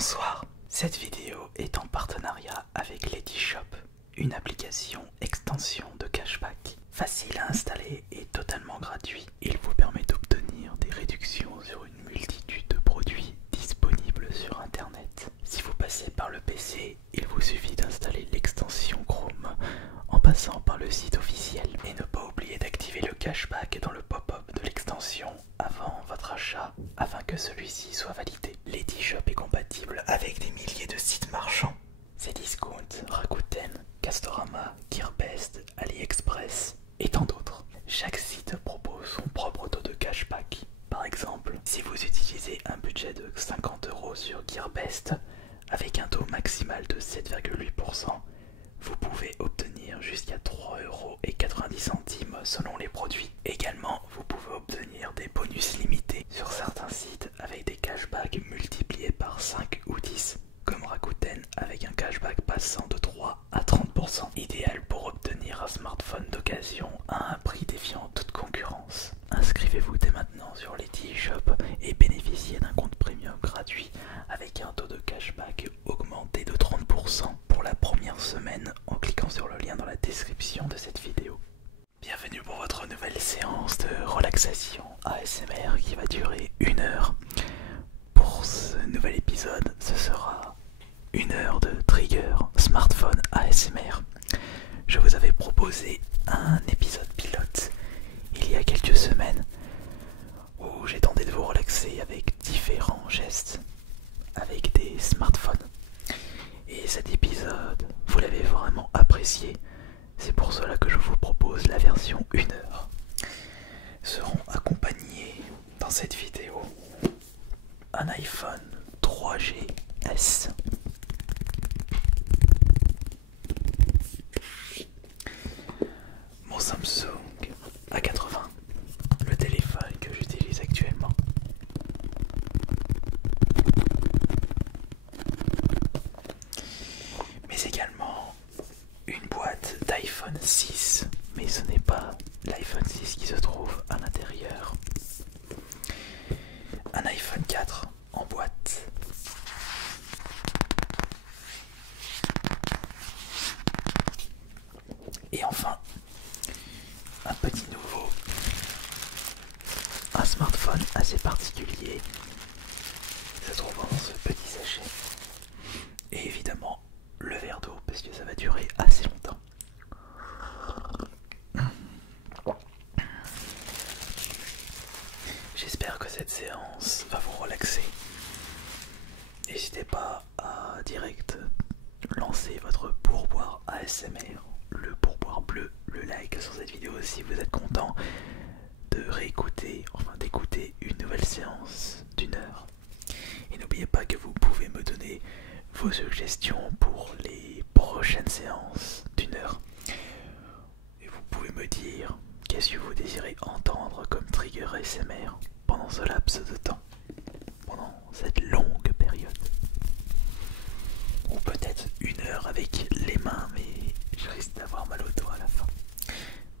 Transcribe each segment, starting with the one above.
Bonsoir, cette vidéo est en partenariat avec Letishop, une application extension de cashback. Facile à installer et totalement gratuit, il vous permet d'obtenir des réductions sur une multitude de produits disponibles sur internet. Si vous passez par le PC, il vous suffit d'installer l'extension Chrome en passant par le site officiel et ne pas oublier d'activer le cashback dans le pop-up de l'extension avant votre achat afin que celui-ci soit validé. Letishop est compatible avec des milliers de sites marchands. Cdiscount, Rakuten, Castorama, Gearbest, AliExpress et tant d'autres. Chaque site propose son propre taux de cashback. Par exemple, si vous utilisez un budget de 50 € sur Gearbest avec un taux maximal de 7,8%, vous pouvez obtenir jusqu'à 3,90 € selon les produits. Également, vous pouvez obtenir des bonus limités sur certains sites avec des cashbacks multipliés par 5 ou 10, comme Rakuten avec un cashback passant de 3 à 30%, idéal pour obtenir un smartphone d'occasion à un prix défiant toute concurrence. Inscrivez-vous dès maintenant sur Letishop et bénéficiez d'un compte premium gratuit avec un taux de cashback augmenté de 30% pour la première semaine en cliquant sur le lien dans la description de cette vidéo. Bienvenue pour votre nouvelle séance de relaxation ASMR qui va durer 1 heure. Pour ce nouvel épisode, ce sera 1 heure de trigger smartphone ASMR. Je vous avais proposé un épisode pilote il y a quelques semaines où j'ai tenté de vous relaxer avec différents gestes avec des smartphones. Et cet épisode, vous l'avez vraiment apprécié. C'est pour cela que je vous propose la version 1 heure. Seront accompagnés dans cette vidéo un iPhone 3GS, mon Samsung A80, le téléphone que j'utilise actuellement, mais également une boîte d'iPhone 6, mais ce n'est pas l'iPhone 6 qui se trouve à l'intérieur, un iPhone 4 en boîte, et enfin un petit nouveau, un smartphone assez particulier se trouvant dans ce petit sachet, et évidemment le verre d'eau parce que ça va durer assez longtemps. J'espère que cette séance va vous relaxer. N'hésitez pas à direct lancer votre pourboire ASMR, le pourboire bleu, le like sur cette vidéo si vous êtes content de réécouter, enfin d'écouter une nouvelle séance d'1 heure. Et n'oubliez pas que vous pouvez me donner vos suggestions pour les prochaines séances d'1 heure. Et vous pouvez me dire qu'est-ce que vous désirez entendre comme trigger ASMR pendant ce laps de temps, pendant cette longue période. Ou peut-être 1 heure avec les mains, mais je risque d'avoir mal au doigt à la fin.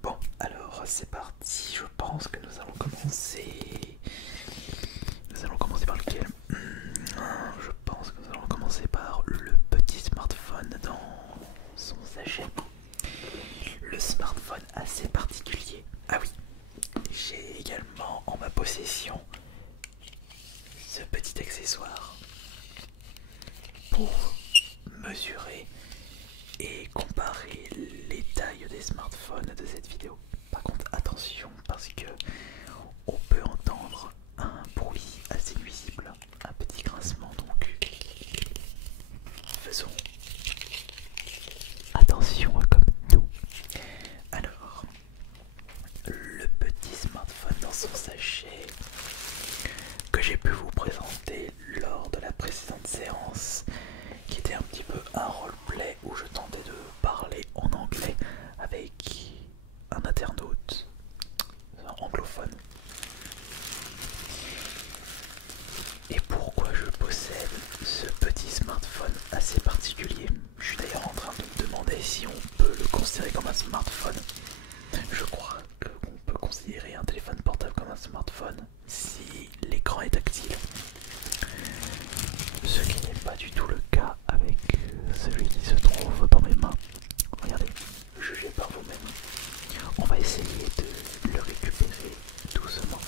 Bon, alors c'est parti, je pense que nous allons commencer. Nous allons commencer par lequel? Je pense que nous allons commencer par le petit smartphone dans son sachet. Le smartphone assez particulier. Ah oui, j'ai également en ma possession ce petit accessoire pour mesurer et comparer les tailles des smartphones de cette vidéo. Par contre, attention parce que on peut entendre un bruit assez nuisible, un petit grincement, donc faisons attention comme tout. Alors, le petit smartphone dans son sachet que j'ai pu vous présenter lors de la précédente séance, qui était un petit peu un roleplay où je tentais de parler en anglais avec un internaute anglophone. pas du tout le cas avec celui qui se trouve dans mes mains. Regardez, jugez par vous-même. On va essayer de le récupérer doucement.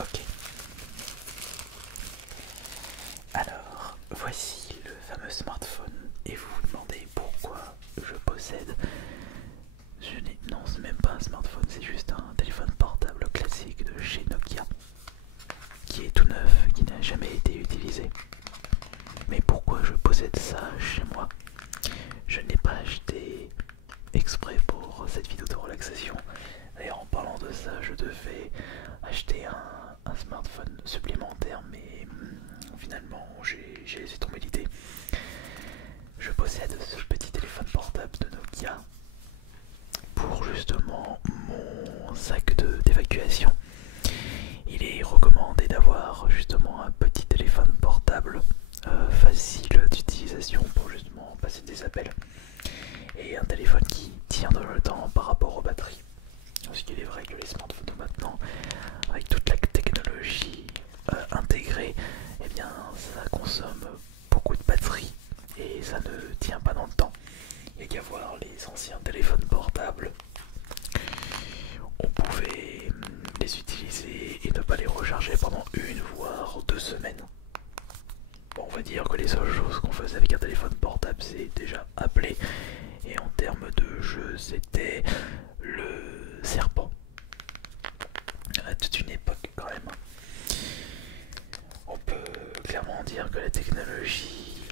Ok. Alors, voici le fameux smartphone et vous vous demandez pourquoi je possède. Non, c'est même pas un smartphone, c'est juste un téléphone portable classique de chez Nokia qui est tout neuf, qui n'a jamais été utilisé. Mais pourquoi je possède ça chez moi? Je n'ai pas acheté exprès pour cette vidéo de relaxation. D'ailleurs, en parlant de ça, je devais acheter un smartphone supplémentaire, mais finalement, j'ai laissé tomber l'idée. Je possède ce petit téléphone portable de Nokia pour justement mon sac d'évacuation. Il est recommandé d'avoir justement un petit téléphone portable facile d'utilisation pour justement passer des appels et un téléphone qui tient dans le temps par rapport aux batteries. Parce qu'il est vrai que les smartphones de maintenant, avec toute la technologie intégrée, eh bien ça consomme beaucoup de batterie et ça ne tient pas dans le temps. Il y a qu'à voir les anciens téléphones portables. On pouvait les utiliser et ne pas les recharger pendant 1 voire 2 semaines. Bon, on va dire que les seules choses qu'on faisait avec un téléphone portable, c'est déjà appeler. Et en termes de jeu, c'était le serpent. À toute une époque quand même. On peut clairement dire que la technologie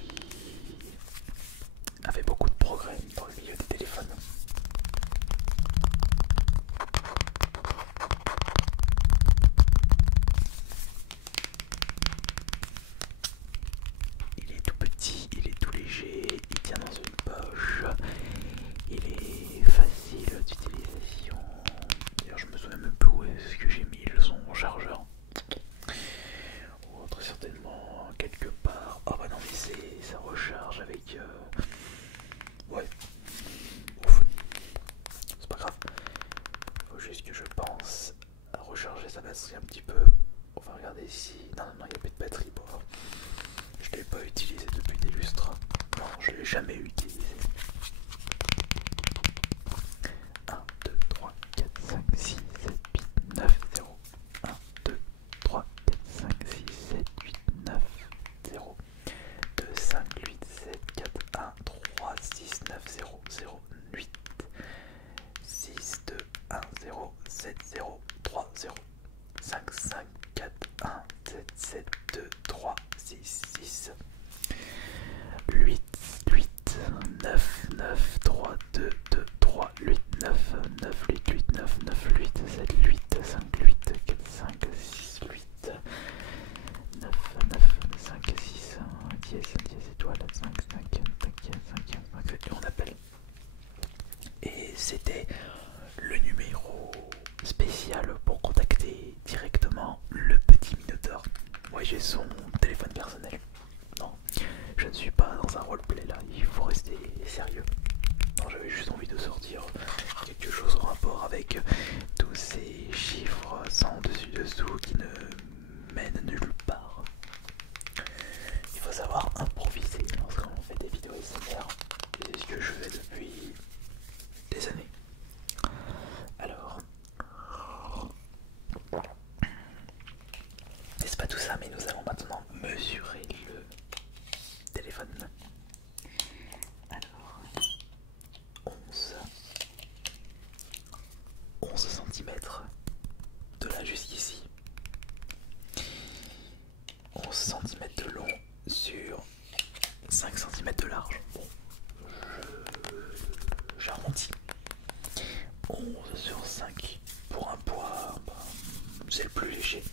a fait beaucoup de progrès dans le milieu des téléphones. Il est tout petit, il est tout léger, il tient dans une poche, il est facile d'utilisation. D'ailleurs, je me souviens même plus où est-ce que j'ai mis son chargeur. Ou très certainement quelque part. Ah bah non, mais ça recharge avec. Ouais. Ouf. C'est pas grave. Faut juste que je pense à recharger sa batterie un petit peu. On va regarder ici. Non, non, non, il n'y a plus de batterie. Bon. Je l'ai pas utilisé depuis des lustres. Non, je l'ai jamais utilisé. 1, 2, 3, 4, 5, 6, 7, 8, 9, 0. 1, 2, 3, 4, 5, 6, 7, 8, 9, 0. 5, 8, 7, 4, 1, 3, 6, 9, 0, 0, 8, 6, 2, 1, 0, 7, 0, 3, 0, 5, 5, 4, 1, 7, 7, 2, 3, 6, 6, 8, 8, 9, 9, 3, 2, 2, 3, 8, 9, 9, 8, 8, 9, 9, 8, 7, 8, 5, 8, 4, 5, 6, 8, 9, 9, 5, 6, 10, 10 étoiles, 5, 5, 5, 5, 5, et on appelle. Et c'était le numéro spécial pour contacter directement le petit Minotaure. Moi j'ai son téléphone personnel. Non, je ne suis pas dans un roleplay là, il faut rester sérieux. Non, j'avais juste envie de sortir quelque chose en rapport avec tous ces chiffres sans dessus-dessous qui ne mènent nulle part. Il faut savoir improviser lorsqu'on fait des vidéos SMR. C'est ce que je fais depuis des années. Alors, c'est pas tout ça, mais nous allons maintenant mesurer le téléphone. Alors, 11 cm de là jusqu'ici, 11 cm de long sur 5 cm de large. Bon, j'arrondis. 11 sur 5 pour un poids, c'est le plus léger.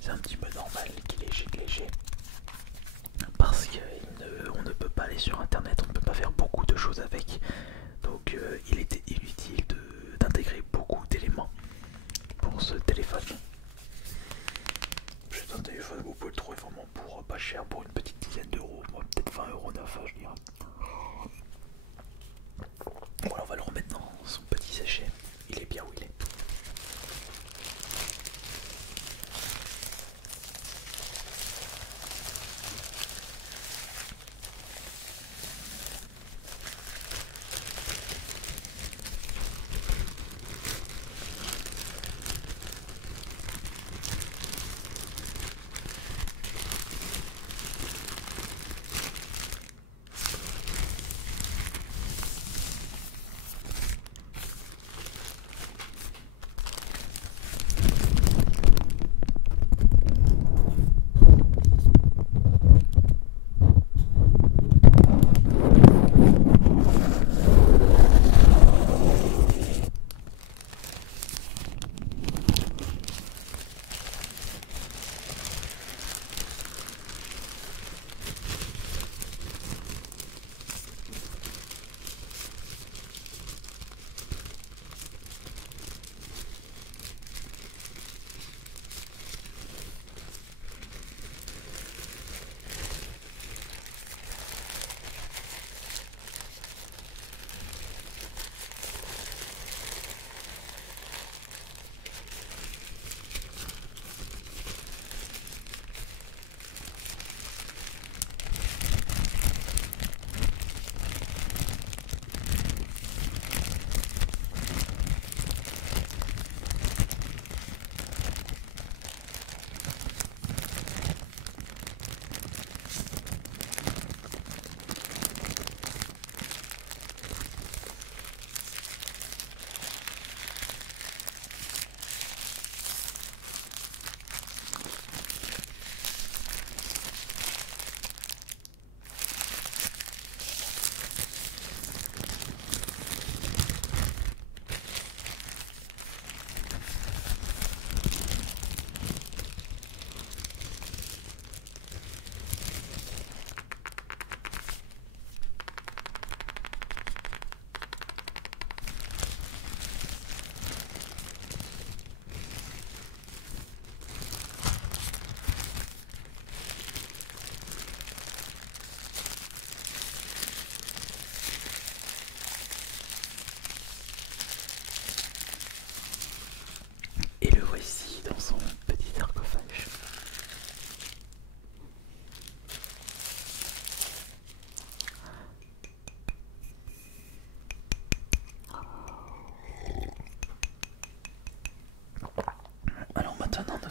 C'est un petit peu normal qu'il est léger. Parce qu'on ne peut pas aller sur internet, on ne peut pas faire beaucoup de choses avec. Donc il était inutile d'intégrer beaucoup d'éléments pour ce téléphone. C'est un téléphone, vous pouvez le trouver vraiment pour pas cher, pour une petite dizaine d'euros, peut-être 20 € neuf, je dirais. Voilà, on va le remettre dans son petit sachet. Il est bien où il est.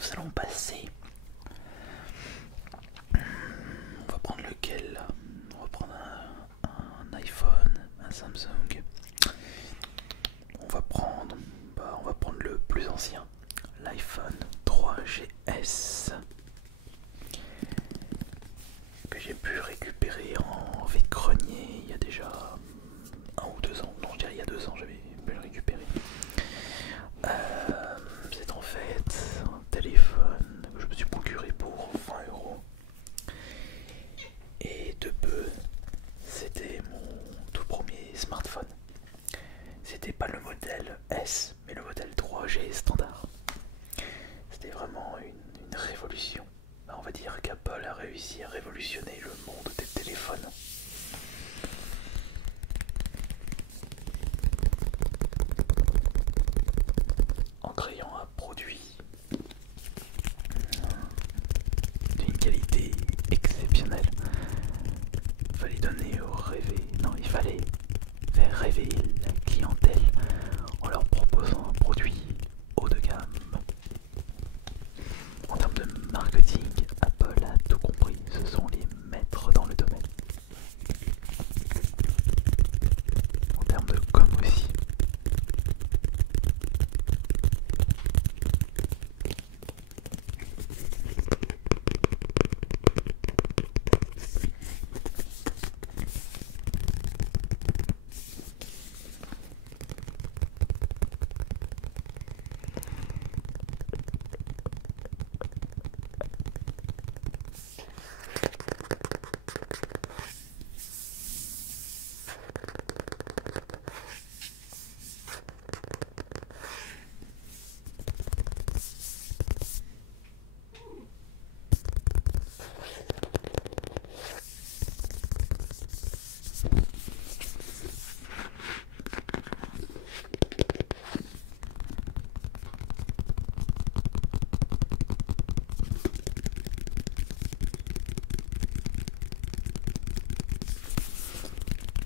nous allons passer. On va prendre lequel? Samsung. On va prendre le plus ancien, l'iPhone 3GS, que j'ai pu récupérer en vide-grenier il y a déjà 1 ou 2 ans. Non, je dirais il y a 2 ans, j'avais pu le récupérer. C'est en fait un téléphone que je me suis procuré pour 20 €. Et de peu, c'était mon tout premier smartphone. C'était pas le modèle S, mais le modèle 3G standard. C'était vraiment une révolution. On va dire qu'Apple a réussi à révolutionner le monde des téléphones. En créant un produit d'une qualité exceptionnelle. Il fallait faire rêver la clientèle en leur proposant un produit haut de gamme. En termes de marketing, Apple a tout compris, ce sont les maîtres dans le domaine. En termes de com aussi.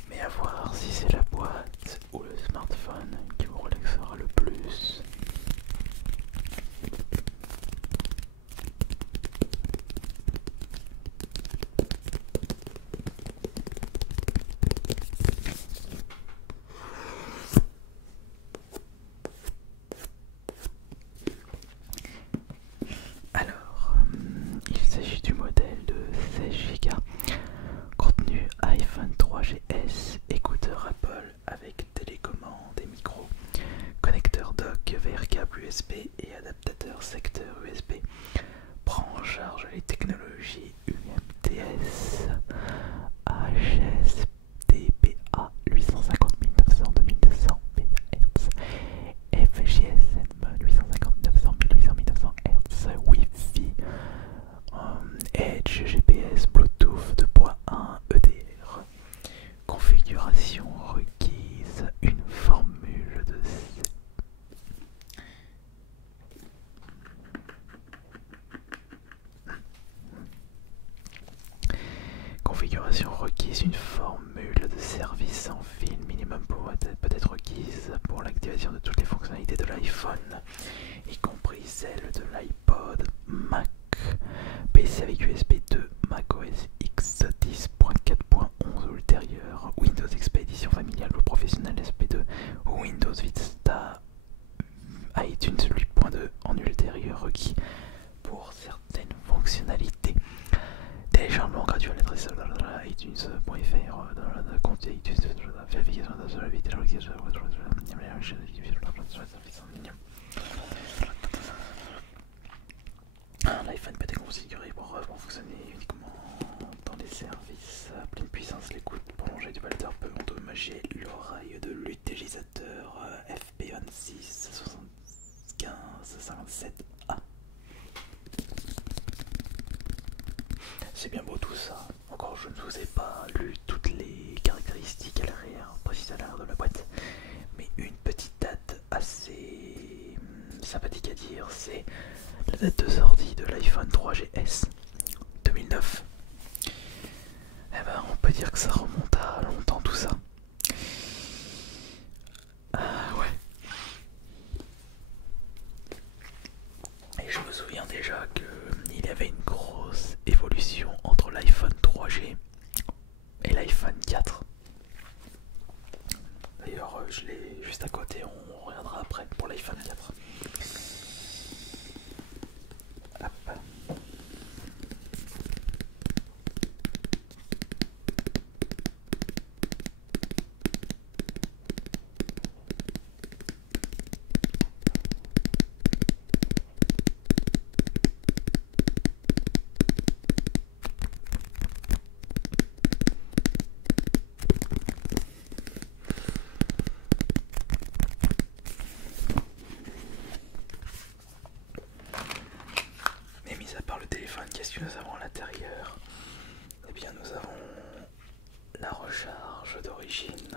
Mais à voir si c'est la boîte ou le smartphone qui vous relaxera le plus. Alors, il s'agit du modèle de 16 Go. Contenu iPhone 3GS, écouteur Apple avec télécommande et micro, connecteur dock vers câble USB et adaptateur secteur USB. Prend en charge les technologies UMTS, HSDPA 850-1900-2200 MHz, FGSM 850-900-1800-1900 Hz, Wi-Fi, Edge, GPS, Bluetooth 2.1, EDR. Configuration requise, une formule de configuration requise, une formule de service sans fil minimum peut être requise pour l'activation de toutes les fonctionnalités de l'iPhone, y compris celles de l'iPod, Mac, PC avec USB 2, macOS X 10.4.11 ou ultérieur, Windows XP édition familiale ou professionnelle SP2 ou Windows Vista iTunes 8.2 en ultérieur requis pour certaines fonctionnalités. Téléchargement gratuit à l'adresse iTunes.fr, compte iTunes, vérification de la vidéo. L'iPhone peut être configuré pour fonctionner uniquement dans les services à pleine puissance. L'écoute prolongée du baladeur peut endommager l'oreille de l'utilisateur. FP26 75 57A. C'est bien beau tout ça. Encore, je ne vous ai pas lu toutes les caractéristiques à l'arrière, précises à l'arrière de la boîte. Mais une petite date assez sympathique à dire, c'est la date de sortie de l'iPhone 3GS 2009. Eh ben, on peut dire que ça remonte à longtemps tout ça. Ouais. Et je me souviens déjà qu'il y avait une grosse évolution entre l'iPhone 3G et l'iPhone 4. Qu'est-ce que nous avons à l'intérieur? Eh bien, nous avons la recharge d'origine,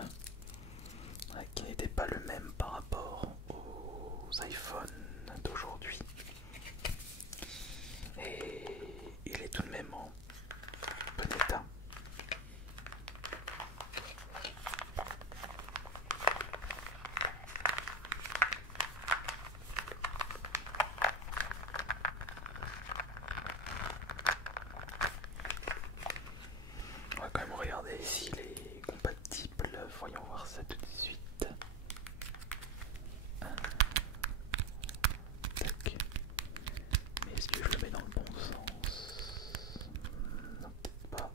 qui n'était pas le même par rapport aux iPhones d'aujourd'hui. Et il est tout de même en bon état. On va quand même regarder s'il est compatible. Voyons voir ça tout de suite. Tac. Mais est-ce que je le mets dans le bon sens? Non, peut-être pas.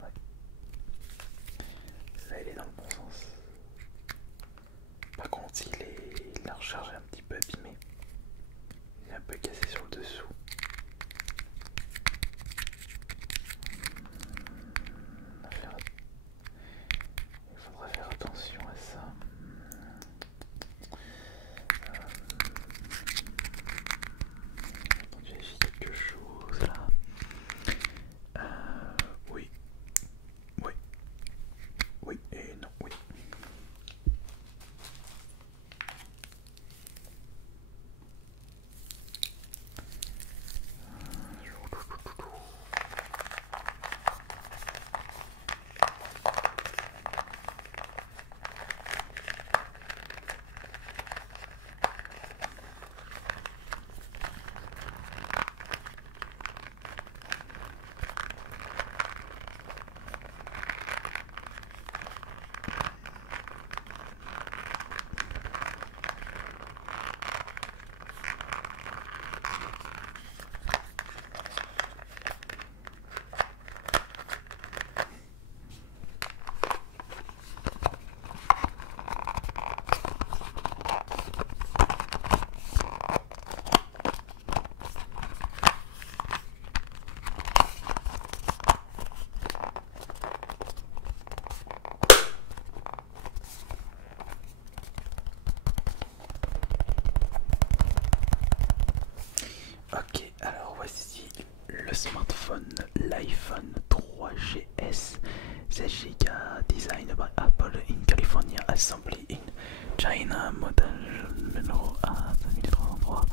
Ouais. Là, il est dans le bon sens. Par contre, la recharge est un petit peu abîmée. Il est un peu cassé sur le dessous. Il faudra faire attention à ça. Vérifier quelque chose là. Oui. Oui. Oui et non. Oui. Ok, alors voici le smartphone, l'iPhone 3GS, 16 Go, design by Apple in California, assembly in China, modèle numéro A2333,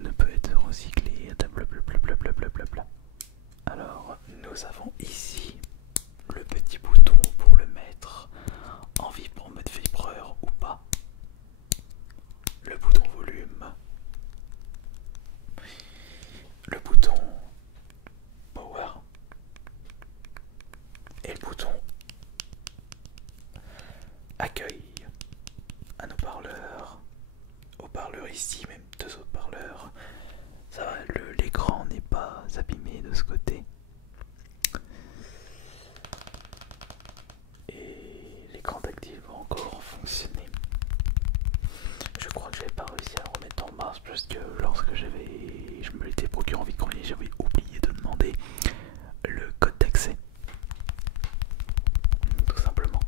ne peut être recyclé, blablabla. Alors, nous avons ici le petit bouton pour le mettre en mode vibreur ou pas, le bouton volume, le bouton power et le bouton accueil. Un haut-parleur ici, même deux haut-parleurs. Ça va, l'écran n'est pas abîmé de ce côté. Et l'écran tactile va encore fonctionner. Je crois que j'avais pas réussi à le remettre en marche parce que lorsque je me l'étais procuré en Bitcoin, j'avais oublié de demander le code d'accès. Tout simplement.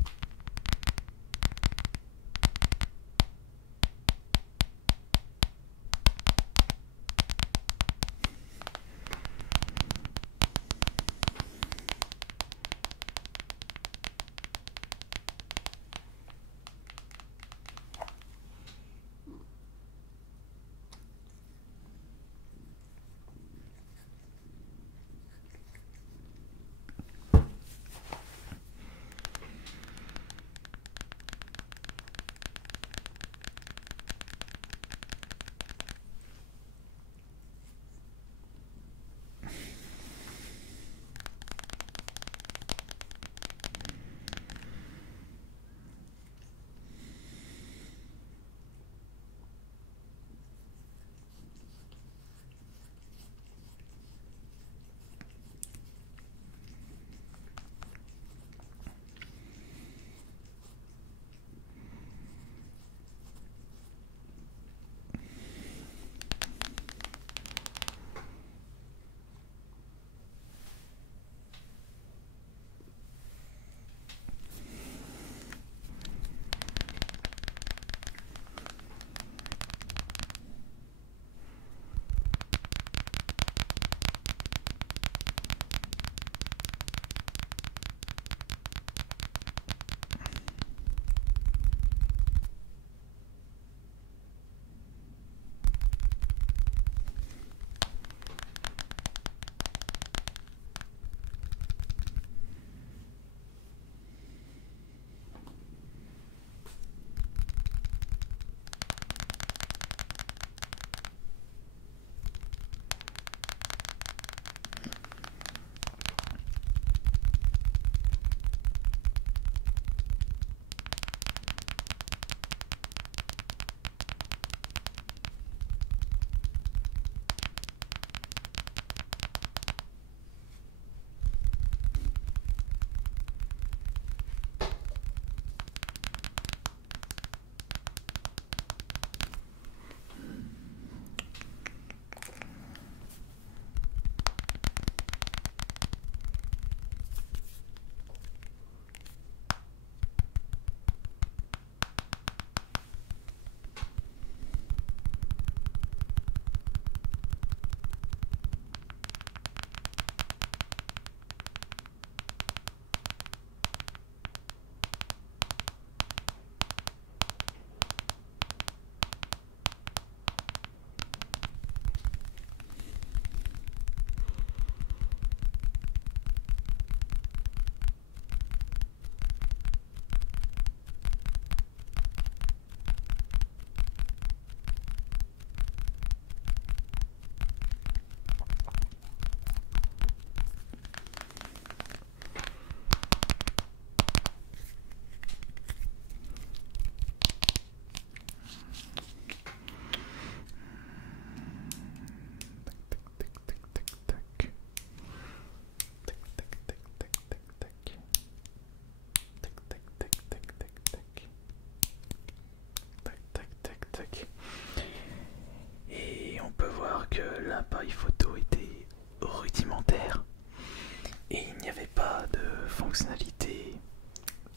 fonctionnalité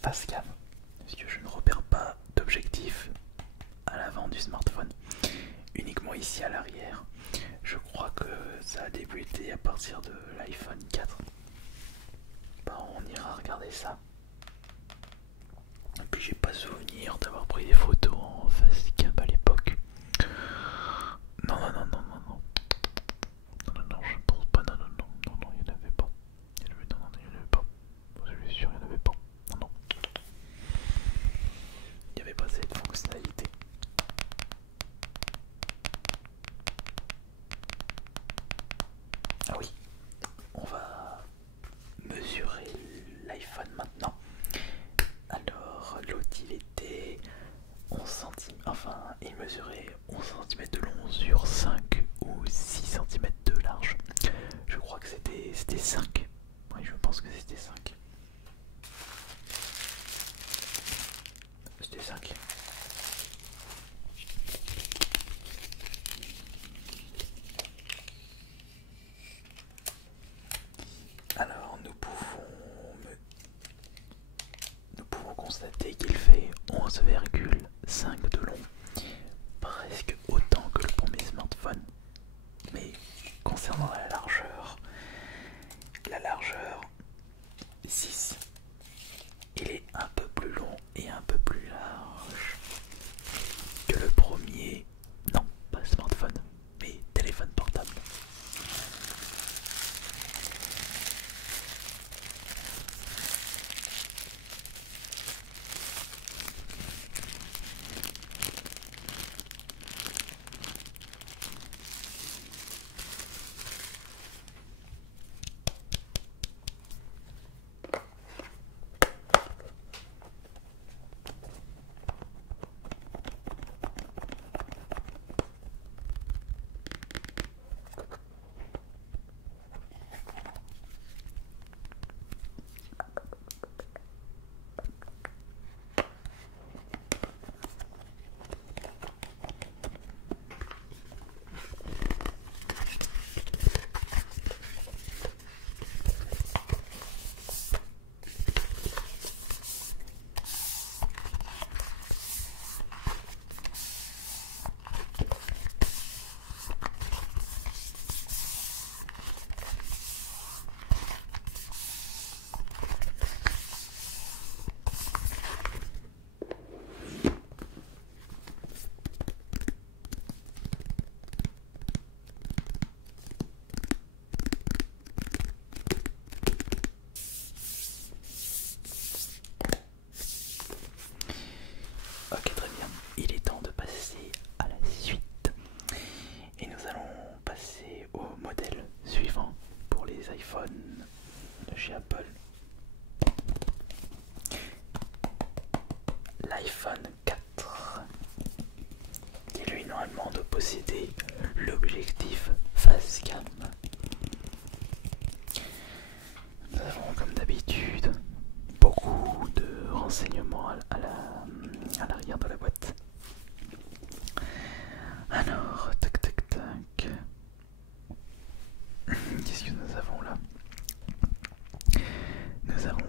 face cam, parce que je ne repère pas d'objectif à l'avant du smartphone, uniquement ici à l'arrière. Je crois que ça a débuté à partir de l'iPhone 4. Bah, on ira regarder ça. Et puis j'ai pas souvenir d'avoir pris des photos en face cam à l'époque. Non, non, non, non, non, non. Non, non, non, je ne pense pas. Non, non, non, non, non, il n'y en avait pas. Non, non, il n'y en avait pas. Je suis sûr, il n'y en avait pas. Non, non. Il n'y avait pas cette fonctionnalité. Ah oui, on va mesurer l'iPhone maintenant. Alors, l'autre il était 11 cm, enfin il mesurait 11 cm de long sur 5 ou 6 cm de large. Je crois que c'était 5. Oui, je pense que c'était 5. C'était 5. Alors nous pouvons constater qu'il fait 11,5 de long, presque autant que le premier smartphone. Mais concernant la largeur 6, il est un peu plus long et un peu plus large que le premier, non pas smartphone, mais téléphone portable. Ok, très bien. Il est temps de passer à la suite. Et nous allons passer au modèle suivant pour les iPhones de chez Apple. L'iPhone 4, qui lui normalement doit posséder l'objectif face cam. Nous avons comme d'habitude beaucoup de renseignements à l'arrière de la boîte. Alors, tac tac tac. Qu'est-ce que nous avons là? Nous avons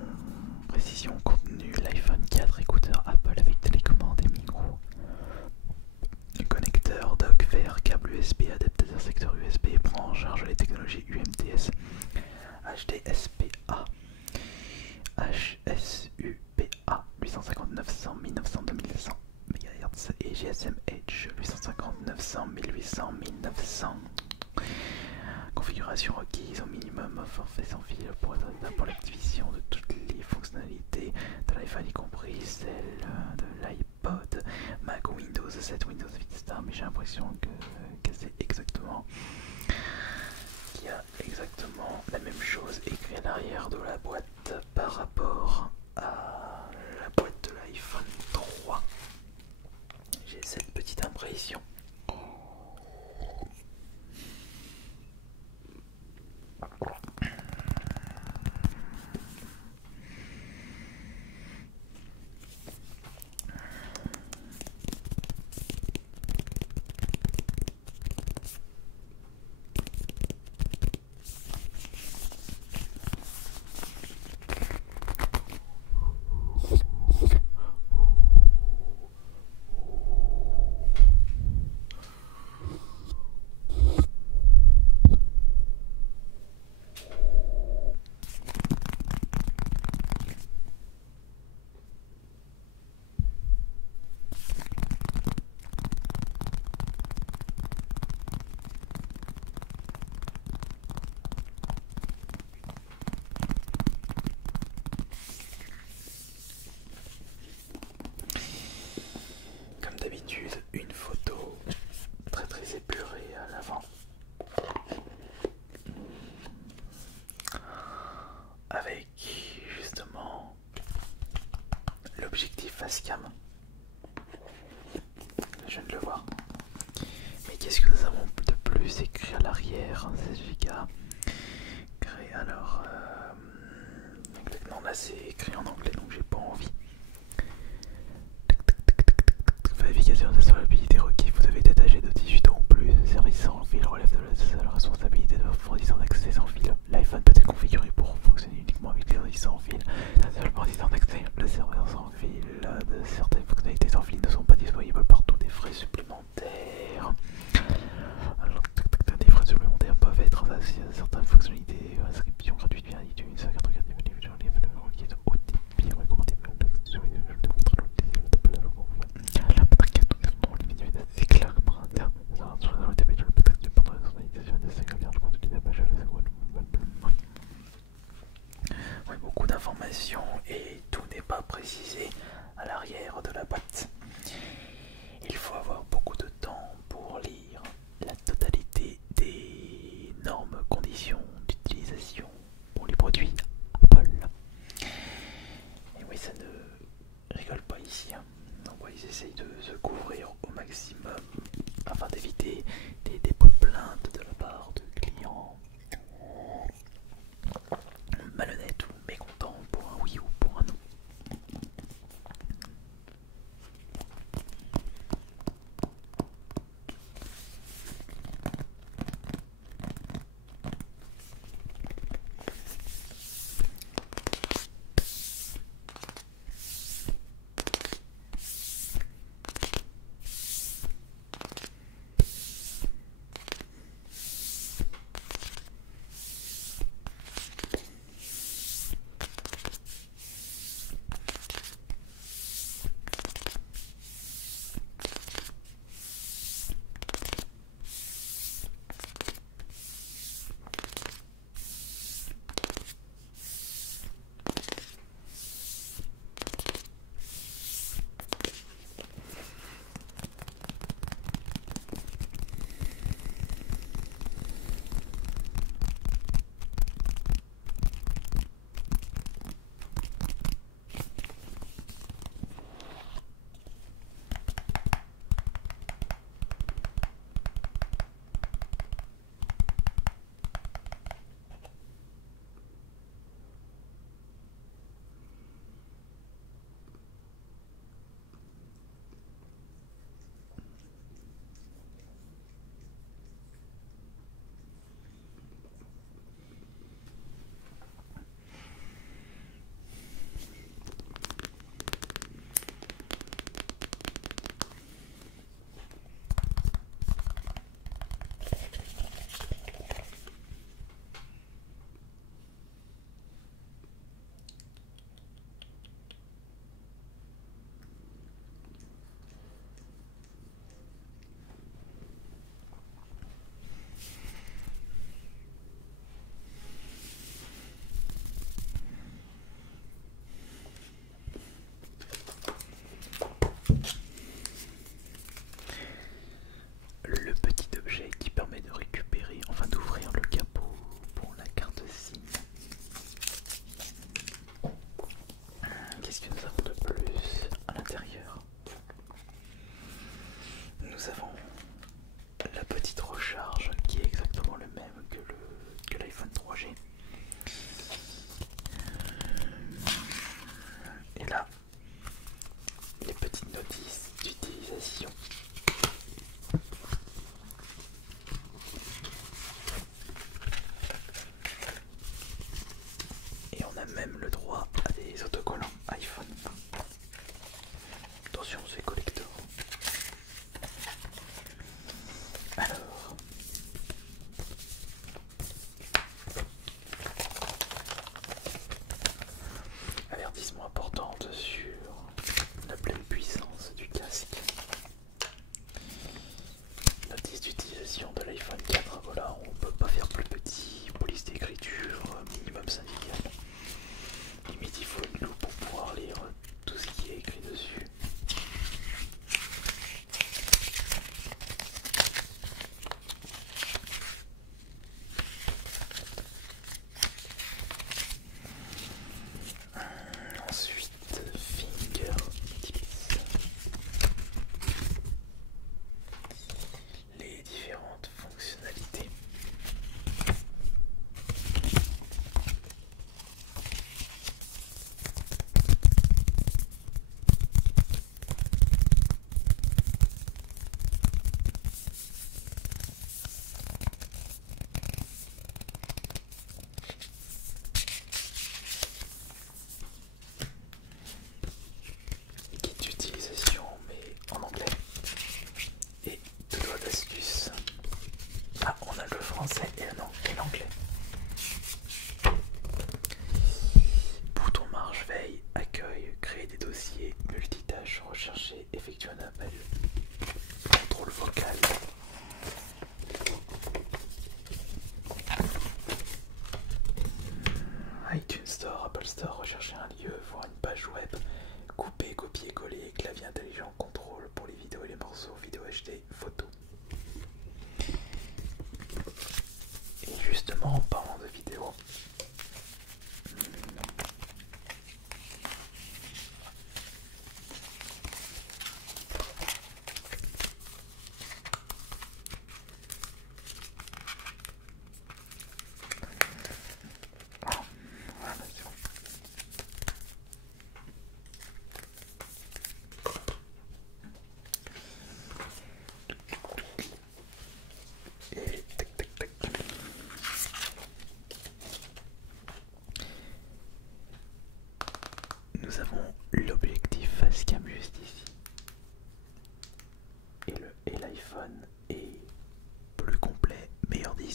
précision contenu, l'iPhone 4, écouteur Apple avec télécommande et micro. Connecteur, dock vert, câble USB, adaptateur secteur USB, prend en charge les technologies UMTS, HDSPA, HSUPA 859 100 1900 2100 MHz et GSM Edge 850 900 1800 1900. Configuration requise au minimum, forfait sans fil pour l'activation de toutes les fonctionnalités de l'iPhone, y compris celle de l'iPod, Mac ou Windows 7, Windows Vista. Mais j'ai l'impression que c'est exactement, qu'il y a exactement la même chose écrit à l'arrière de la boîte par rapport à la boîte de l'iPhone 3. J'ai cette petite impression. qu'est-ce que nous avons de plus écrit à l'arrière? 16 Go. Créer alors. Non, là c'est écrit en anglais donc j'ai pas envie. Vérification de solvabilité requis. Vous avez été âgé de 18 ans ou plus. Service sans fil relève de la responsabilité de votre fournisseur d'accès sans fil. L'iPhone peut être configuré pour fonctionner uniquement avec les services sans fil. D'un seul fournisseur d'accès. Le serveur sans fil. De certaines fonctionnalités sans fil ne sont pas disponibles partout. Des frais supplémentaires. Alors, des frais supplémentaires peuvent être associés à certaines fonctionnalités. Inscription gratuite via iTunes. 54 recommandé.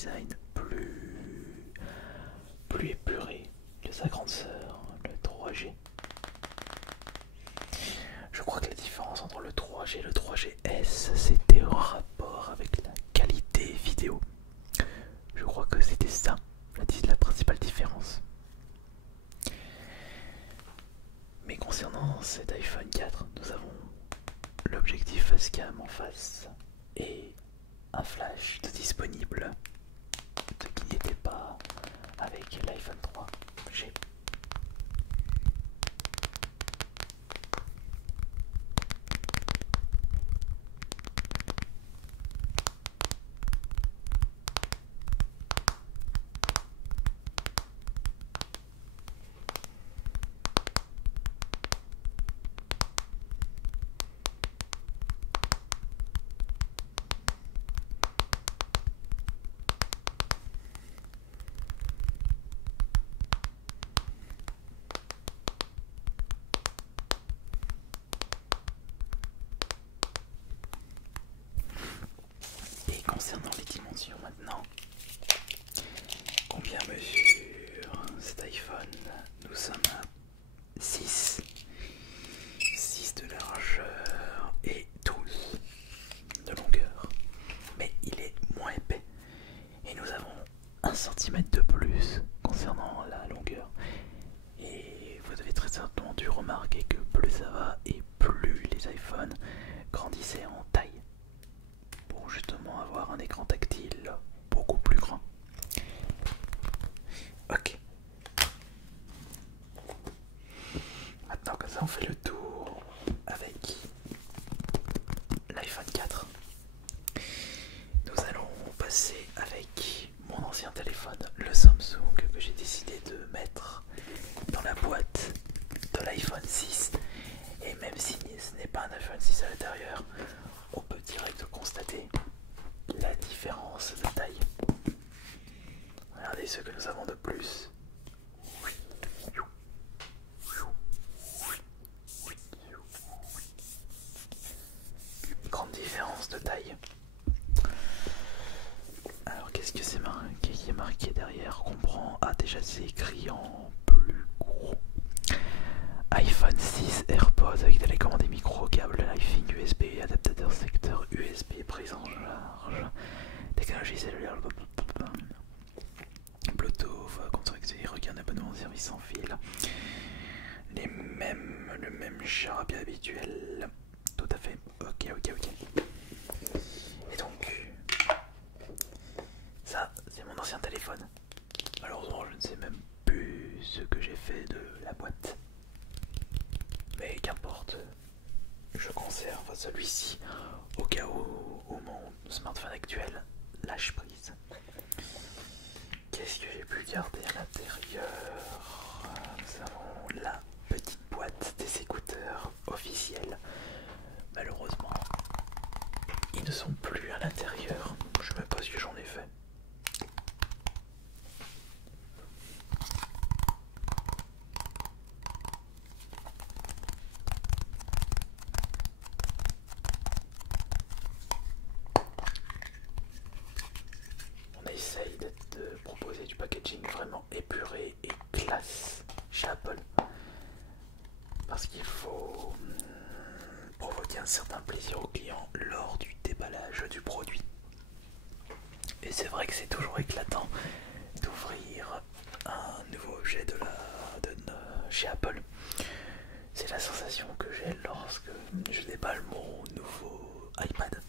design plus épuré que sa grande sœur, le 3G. Je crois que la différence entre le 3G et le 3GS, c'était en rapport avec la qualité vidéo. Je crois que c'était ça, la principale différence. Mais concernant cet iPhone 4, nous avons l'objectif facecam en face et un flash de disponible, ce qui n'était pas avec l'iPhone 3G. Et concernant les dimensions maintenant, combien mesure cet iPhone? Nous sommes à 6 de largeur et 12 de longueur, mais il est moins épais et nous avons 1 cm de plus concernant la longueur. Et vous avez très certainement dû remarquer que plus ça va et plus les iPhones grandissaient en taille pour justement avoir un écran tactile beaucoup plus grand. Ok. Maintenant que ça on fait le tour avec l'iPhone 4, nous allons passer avec mon ancien téléphone, le Samsung, que j'ai décidé de mettre dans la boîte de l'iPhone 6. Et même si ce n'est pas un iPhone 6 à l'intérieur, on peut direct constater la différence de taille. Regardez ce que nous avons de plus. Grande différence de taille. Alors qu'est-ce que c'est qui est marqué derrière? Comprend. Ah, déjà c'est écrit en plus gros. iPhone 6 AirPods avec télécommande et micro, câble Lightning USB, adaptateur secteur USB, prise en charge, technologie cellulaire, Bluetooth, contact, regain d'abonnement, service sans fil, le même charabia habituel. Tout à fait. Ok. Et donc, ça, c'est mon ancien téléphone. Malheureusement, je ne sais même plus ce que j'ai fait de la boîte. Mais qu'importe, je conserve celui-ci au cas où mon smartphone actuel lâche prise. Qu'est-ce que j'ai pu garder à l'intérieur? Nous avons la petite boîte des écouteurs officiels. Malheureusement, ils ne sont plus à l'intérieur. Je ne sais même pas ce que j'en ai fait. On essaye de proposer du packaging vraiment épuré et classe chez Apple. Parce qu'il faut provoquer un certain plaisir au client lors du déballage du produit. Et c'est vrai que c'est toujours éclatant d'ouvrir un nouveau objet chez Apple. C'est la sensation que j'ai lorsque je déballe mon nouveau iPad.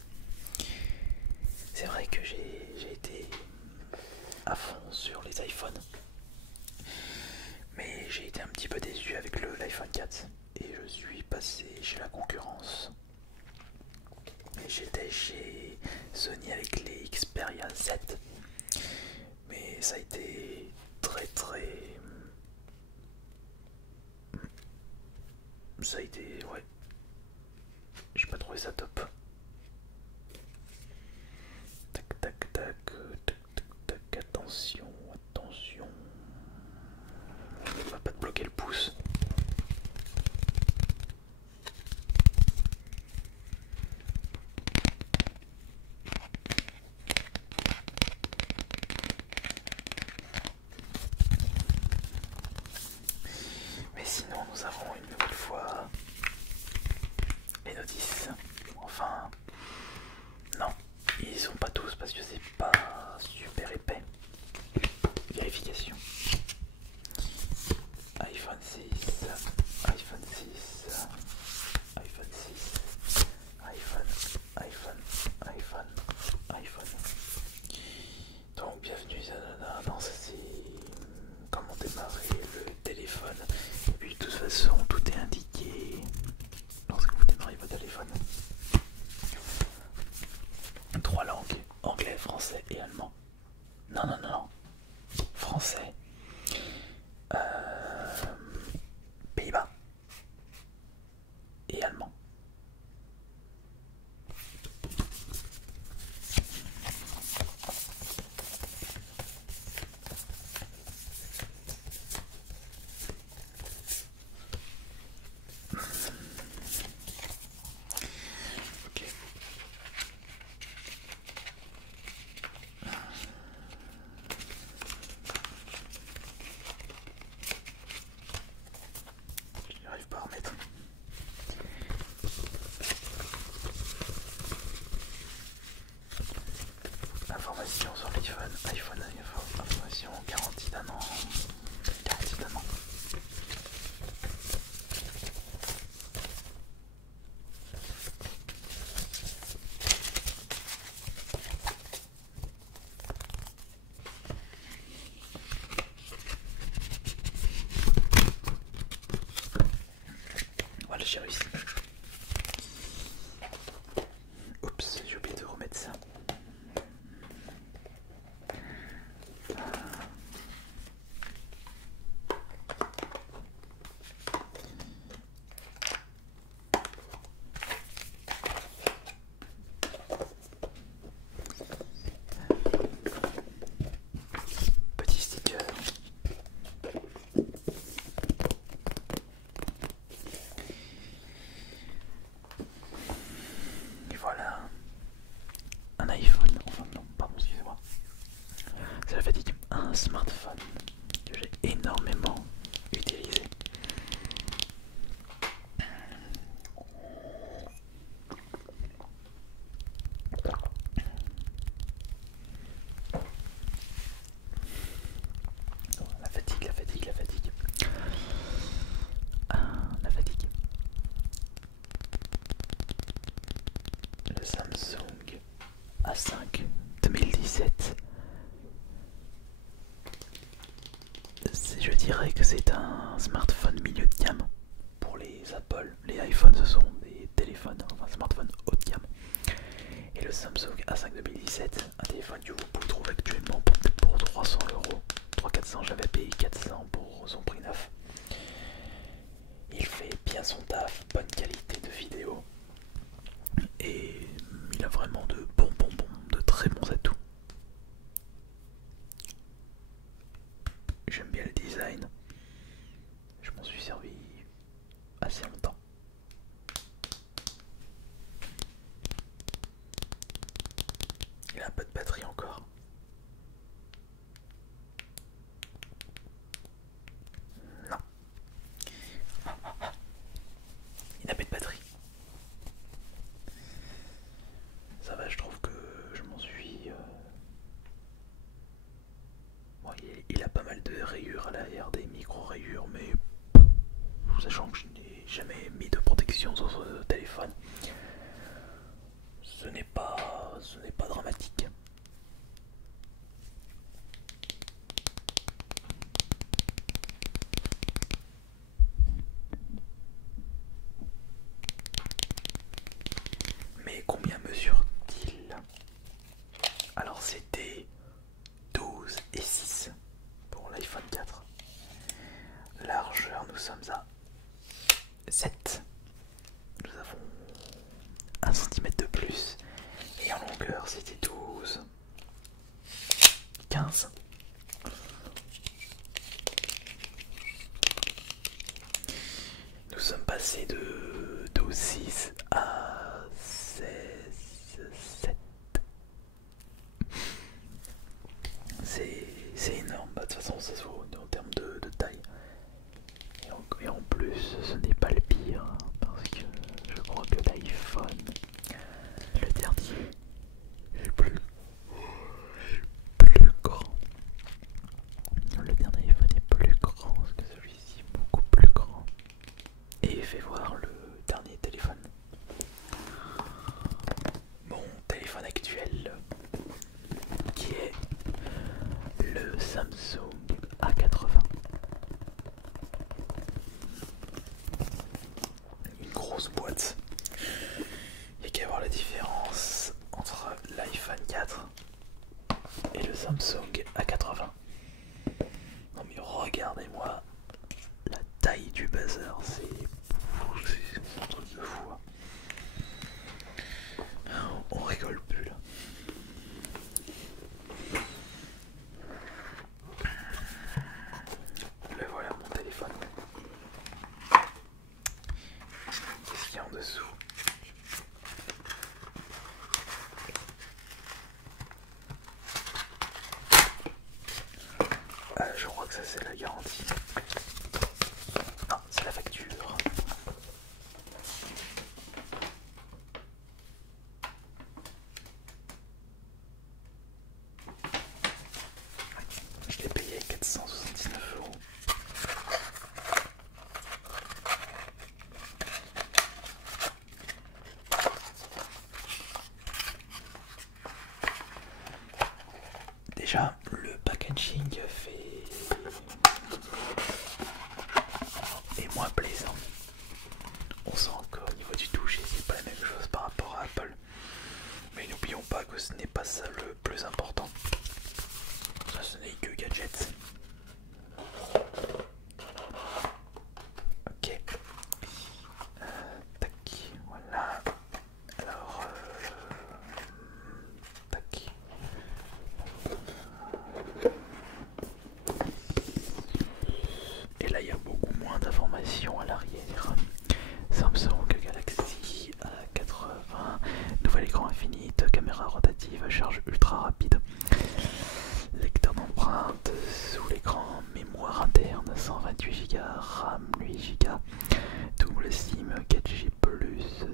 C'est vrai que j'ai été à fond sur les iPhones, mais j'ai été un petit peu déçu avec l'iPhone 4 et je suis passé chez la concurrence. Et j'étais chez Sony avec les Xperia 7, mais ça a été ça a été, ouais, j'ai pas trouvé ça top. Tac, attention. On va pas te bloquer le pouce. iPhone. Donc bienvenue dans ceci. Comment démarrer le téléphone. Et puis de toute façon tout est indiqué lorsque vous démarrez votre téléphone. 3 langues, anglais, français et allemand. Non, non, non, non. Français. Pays-Bas. Et allemand. Ok. Je n'y arrive pas à remettre. Information sur l'iPhone, information garantie d'un an. Garantie d'un an. Voilà, j'ai réussi. Oups, j'ai oublié de remettre ça. Petit sticker. Et voilà. Un iPhone. Enfin non, pardon, excusez-moi. C'est la fatigue. Un smartphone que j'ai énormément utilisé. La fatigue, la fatigue, la fatigue. La fatigue. Le Samsung A5 2017. Je dirais que c'est un smartphone milieu de gamme. Pour les Apple, les iPhones ce sont des téléphones, enfin smartphones haut de gamme. Et le Samsung A5 2017, un téléphone que vous pouvez trouver actuellement pour 300 €. 300-400, j'avais payé 400 pour son prix neuf. Il fait bien son taf, bonne qualité de vidéo. Et il a vraiment de de très bons atouts. J'aime bien le design. Je m'en suis servi assez longtemps. Il a un peu de batterie encore. Non. Il n'a pas de batterie. Ça va, je trouve que je m'en suis... Bon, il a pas mal de rayures à l'arrière, des micro-rayures, mais sachant que je n'ai jamais mis de protection sur ce téléphone, ce n'est pas dramatique. Mais combien mesure-t-il? Alors c'était 12 et 6 pour l'iPhone 4. Largeur, nous sommes à 7. Nous avons 1 cm de plus. Et en longueur, c'était 12. 15. Nous sommes passés de 12,6 à 16,7. C'est énorme. Bah, de toute façon, ça se voit en termes de taille. Et en plus, ce n'est pas le pire. Parce que je crois que l'iPhone, le dernier, est plus grand. Le dernier iPhone est plus grand que celui-ci, beaucoup plus grand. Et fait voir Samsung A80. Non mais regardez-moi la taille du bazar, c'est un truc de fou. On rigole plus là. Le voilà mon téléphone. Qu'est-ce qu'il y a en dessous? Je crois que ça c'est la garantie. Non, c'est la facture. Je l'ai payé 479 €. Déjà, le packaging est moins plaisant. On sent qu'au niveau du toucher, c'est pas la même chose par rapport à Apple. Mais n'oublions pas que ce n'est pas ça le plus important. Ça, ce n'est que gadget. Ok. Tac, voilà. Alors, tac. Et là, il y a beaucoup moins d'informations à l'arrière. Samsung Galaxy A80, nouvel écran infinite, caméra rotative, charge ultra rapide, lecteur d'empreintes sous l'écran, mémoire interne 128 Go, RAM 8 Go, double SIM 4G+,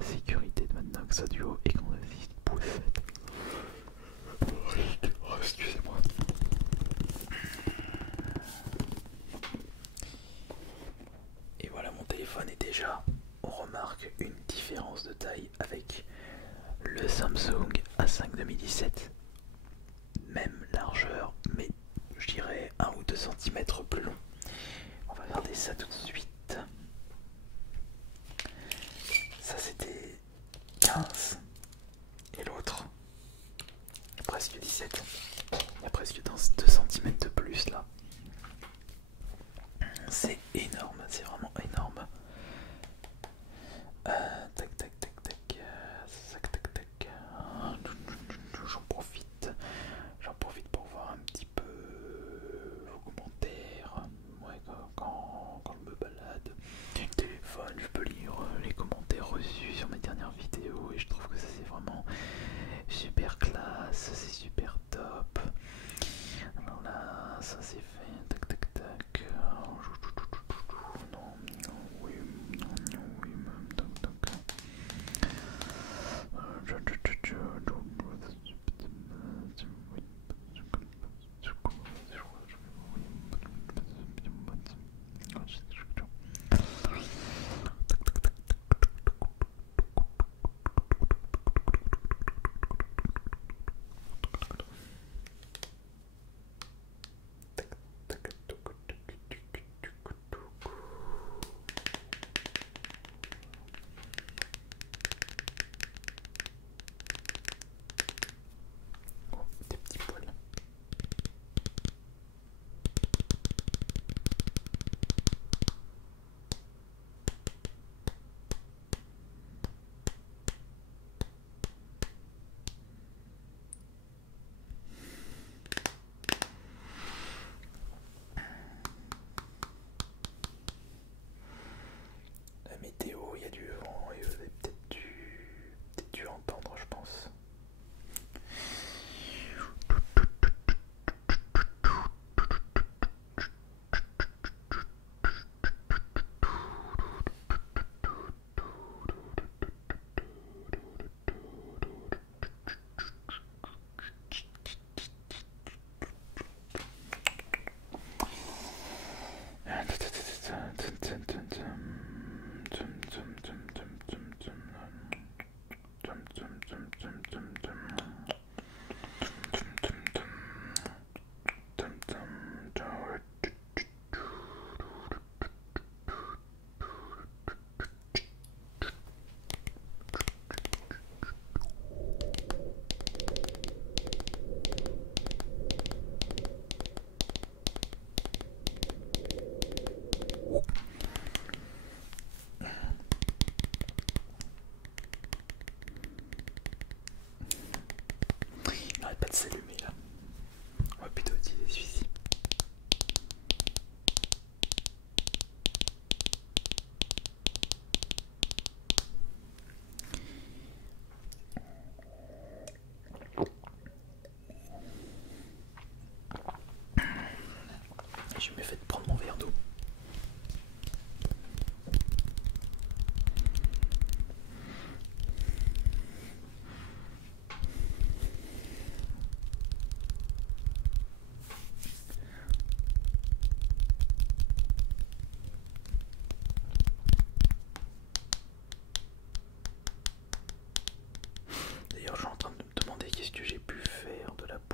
sécurité de Madnox audio, écran de 6,7. Oh, excusez-moi. Et voilà, mon téléphone est déjà, on remarque une différence de taille avec le Samsung A5 2017. Même largeur, mais je dirais 1 ou 2 cm plus long. On va regarder ça tout de suite. Ça c'était 15 et l'autre presque 17. Il y a presque 2 cm de plus là. C'est énorme, c'est vraiment énorme. Tac tac tac tac. Tac tac tac. J'en profite pour voir un petit peu vos commentaires. Ouais, quand je me balade du téléphone, je peux lire les commentaires reçus sur mes dernières vidéos et je trouve que ça c'est vraiment super classe, c'est super top. Alors là, ça c'est fait. Tac tac tac. Non, oui,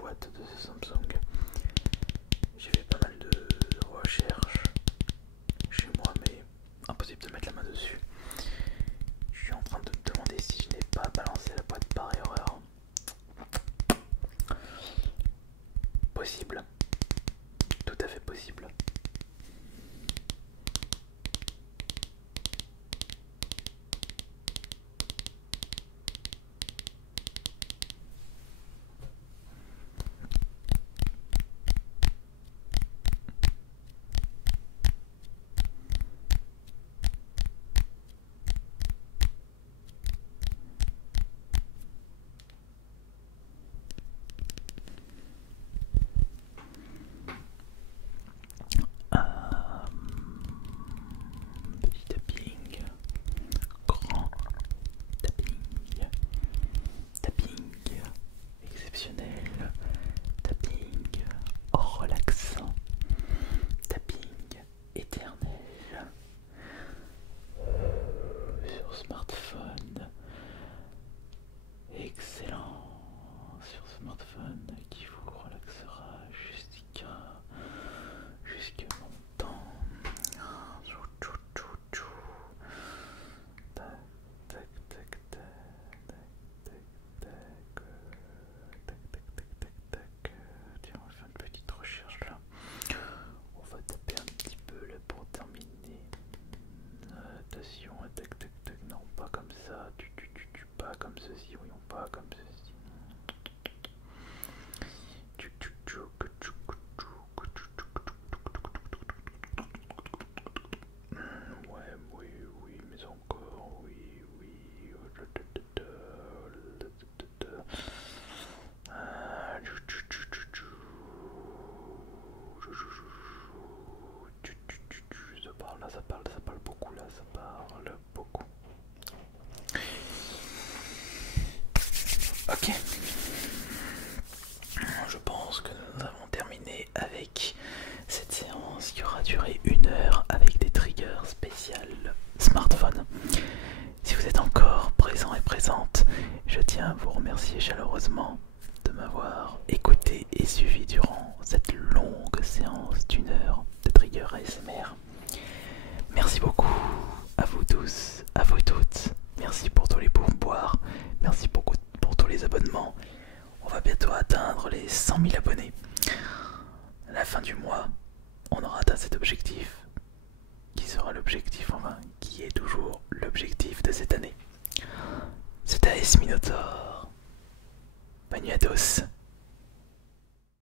boîte de ce Samsung. J'ai fait pas mal de recherches chez moi, mais impossible de mettre la main dessus. Je suis en train de me demander si je n'ai pas balancé la boîte par erreur. Possible, tout à fait possible. Petit tapping, grand tapping, tapping exceptionnel, tapping relaxant, tapping éternel sur smartphone, excellent sur smartphone qui vous relaxera jusqu'à longtemps. Tac, tac, tac, tac, tac, tac, tac, tac, tac. Tiens, on va faire une petite recherche là. On va taper un petit peu là pour terminer. Attention, tac, tac, tac. Non, pas comme ça. Pas comme ceci. Voyons, pas comme ceci. Ouais, oui, mais encore, oui. Ça parle beaucoup là, ça parle beaucoup. Ok. Je pense que nous avons terminé avec cette séance qui aura duré 1 heure avec des triggers spéciales smartphone. Si vous êtes encore présent et présente, je tiens à vous remercier chaleureusement de m'avoir écouté et suivi durant cette longue séance d'1 heure de trigger ASMR. Merci beaucoup à vous tous, à vous toutes. Merci pour tous les pourboires, merci beaucoup pour tous les abonnements. On va bientôt atteindre les 100 000 abonnés. À la fin du mois, on aura atteint cet objectif, qui sera l'objectif, enfin, qui est toujours l'objectif de cette année. C'était AS Minotaur. Bonne nuit à tous.